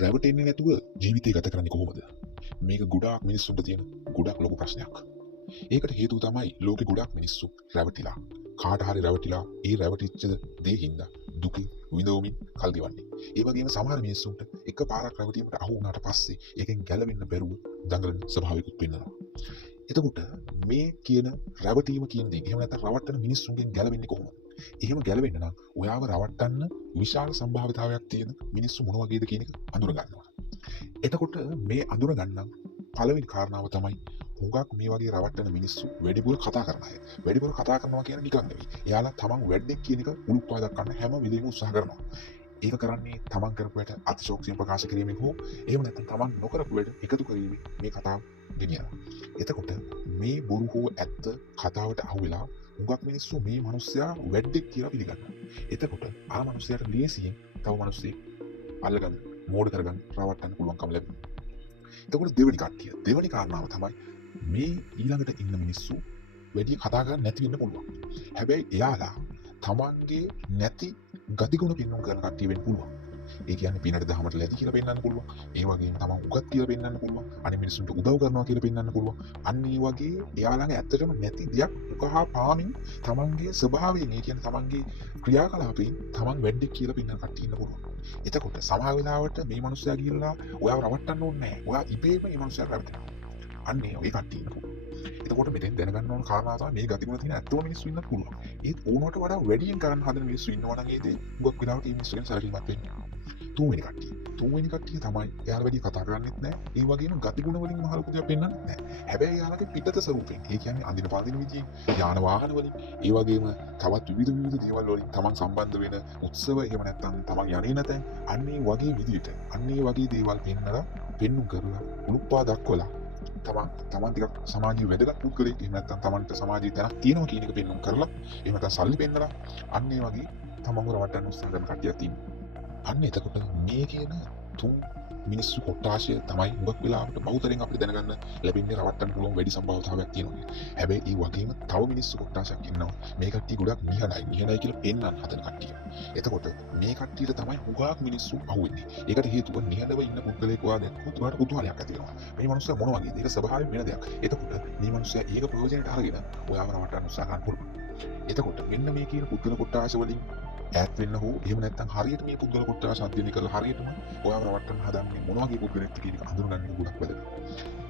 රැවටෙන්නේ නැතුව ජීවිතය ගත කරන්නේ කොහොමද? මේක ගොඩාක් මිනිස්සුන්ට තියෙන ගොඩාක් ලොකු ප්‍රශ්නයක්. ඒකට හේතුව තමයි ලෝකේ ගොඩාක් මිනිස්සු රැවටිලා. කාට හරි රැවටිලා ඒ රැවටිච්ච දේ හින්දා දුක විඳවමින් කල් ගෙවන්නේ. ඒ වගේම සමහර මිනිස්සුන්ට එක පාරක් රැවටීමට අහු වුණාට පස්සේ ඒකෙන් ගැලවෙන්න බැරුව දඟලන ස්වභාවිකුත් වෙනවා. එතකොට මේ කියන රැවටීම කියන දේ එහෙම නැත්නම් රවට්ටන මිනිස්සුන්ගෙන් ගැලවෙන්නේ කොහොමද? එහෙම ගැලවෙන්න නම් ඔයාව රවට්ටන්න විශාල සම්භාවිතාවයක් තියෙන මිනිස්සු මොන වගේද කියන එක අඳුර ගන්නවා. එතකොට මේ අඳුර ගන්න පළවෙනි කාරණාව තමයි හුඟක් මේ වගේ රවට්ටන මිනිස්සු වැඩිපුර කතා කරන අය. වැඩිපුර කතා කරනවා කියන්නේ නිකන් නෙවෙයි. එයාලා තමන් වැඩක් කියන එක උණුප්පා දක්වන්න හැම වෙලෙම උත්සාහ කරනවා. ඒක කරන්නේ තමන් කරපු වැඩ අතිශෝක්තියෙන් ප්‍රකාශ කිරීමෙන් හෝ එහෙම නැත්නම් තමන් නොකරපු වැඩ එකතු කිරීමෙන් මේ කතාව ගෙනියනවා. එතකොට මේ බොරු හෝ ඇත්ත කතාවට අහු වෙලා හුඟක් මිනිස්සු මේ මිනිස්සයා වැඩක් කියලා පිළිගන්නවා. එතකොට අර මිනිස්සයාට ලේසියෙන් තව මිනිස්සෙක් අල්ලගන්න, මෝඩ කරගන්න, රවට්ටන්න පුළුවන්කම ලැබෙනවා. එතකොට දෙවෙනි කාරණාව තමයි මේ ඊළඟට ඉන්න මිනිස්සු වැඩි කතා කරන්නේ නැති වෙන්න පුළුවන්. හැබැයි එයාලා තමන්ගේ නැති ගතිගුණ පෙන්වන්න කරන කට්ටිය වෙන්න පුළුවන්. ඒ කියන්නේ පිනට දහමට ලැබි කියලා පෙන්වන්න පුළුවන්. ඒ වගේම තමන් උගත් කියලා පෙන්වන්න පුළුවන්. අනිත් මිනිස්සුන්ට උදව් කරනවා කියලා පෙන්වන්න පුළුවන්. අන්න ඒ වගේ එයාලඟ ඇත්තටම නැති දෙයක් උකහා පාමින් තමන්ගේ ස්වභාවයෙන්, ඒ කියන්නේ තමන්ගේ ක්‍රියාකලාපයෙන් තමන් වැඩක් කියලා පෙන්වන්න කට්ටිය ඉන්න පුළුවන්. එතකොට සමහර වෙලාවට මේ මිනිස්සයා කියලා ඔයාව රවට්ටන්න ඕනේ නැහැ. ඔයා ඉබේම මේ මිනිස්සයා රවට්ටනවා. අන්න ඒ කට්ටිය ඉන්න පුළුවන්. එතකොට මෙතෙන් දැනගන්න ඕන කාරණා තමයි මේ ගතිගුණ තියෙන ඇත්තම මිනිස්සු ඉන්නත් පුළුවන්. ඒත් ඕනකට වඩා වැඩියෙන් කරන්න හදන මිනිස්සු ඉන්නවා නම් ඒ දේ උගක් වෙලාවට මේ මිනිස්සුන් සැලකීමක් වෙන්නේ. තුන්වෙනි කට්ටිය තමයි එයාලා වැඩි කතා කරන්නේත් නැහැ. ඒ වගේම ගතිගුණ වලින් මහ ලොකු දෙයක් පෙන්වන්නේ නැහැ. හැබැයි එයාලගේ පිටත ස්වරූපයෙන්, ඒ කියන්නේ අඳින පළඳින විදිහ, යාන වාහන වලින්, ඒ වගේම තවත් විවිධ දේවල් වලින් තමන් සම්බන්ධ වෙන උත්සව, එහෙම නැත්නම් තමන් යන්නේ නැතෙන් අන්න ඒ වගේ විදිහට, අන්න ඒ වගේ දේවල් පෙන්නුම් කරලා උණුප්පා දක්වලා තමන් ටිකක් සමාජීය වැදගත් පුද්ගලයෙක්, එහෙම නැත්නම් තමන්ට සමාජයේ තැනක් තියෙනවා කියන එක පෙන්නුම් කරලා, එහෙම නැත්නම් සල්ලි පෙන්නලා අන්න ඒ වගේ තමන්ව රවට්ටන්න උත්සාහ කරන කට්ටියක් තියෙනවා. අන්න එතකොට මේ කියන තුන් මිනිස්සු කොට්ටාශය තමයි හුඟක් වෙලාවට බහුතරයෙන් අපිට දැනගන්න ලැබෙන්නේ රවට්ටන්න පුළුවන් වැඩි සම්භාවිතාවයක් තියෙනවා. හැබැයි ඒ වගේම තව මිනිස්සු කොට්ටාශයක් ඉන්නවා. මේ කට්ටිය ගොඩක් නිහඬයි කියලා පෙන්වන්න හදන කට්ටිය. එතකොට මේ කට්ටියට තමයි හුඟක් මිනිස්සු අහුවෙන්නේ. ඒකට හේතුව නිහඬව ඉන්න පුද්ගලයෙක් ඔයා දැක්කොත් ඔයාලට කුතුහලයක් ඇති වෙනවා. මේ මිනිස්සයා මොන වගේද? ඒක ස්වභාවයෙන් වෙන දෙයක්. එතකොට මේ මිනිස්සයා ඒක ප්‍රයෝජනෙට අරගෙන ඔයාව රවට්ටන්න උත්සාහ කරන්න පුළුවන්. එතකොට මෙන්න මේ කියන පුද්ගල කොට්ටාශ වලින් ඈත් වෙන්න හෝ එහෙම නැත්නම් හරියට මේ පුද්ගල කොට්ටාශ අධ්‍යයනය කරලා හරියටම ඔයාව රවට්ටන්න හදන්නේ මොන වගේ පුද්ගලෙක්ද කියන එක හඳුනගන්න ගොඩක් වැදගත්.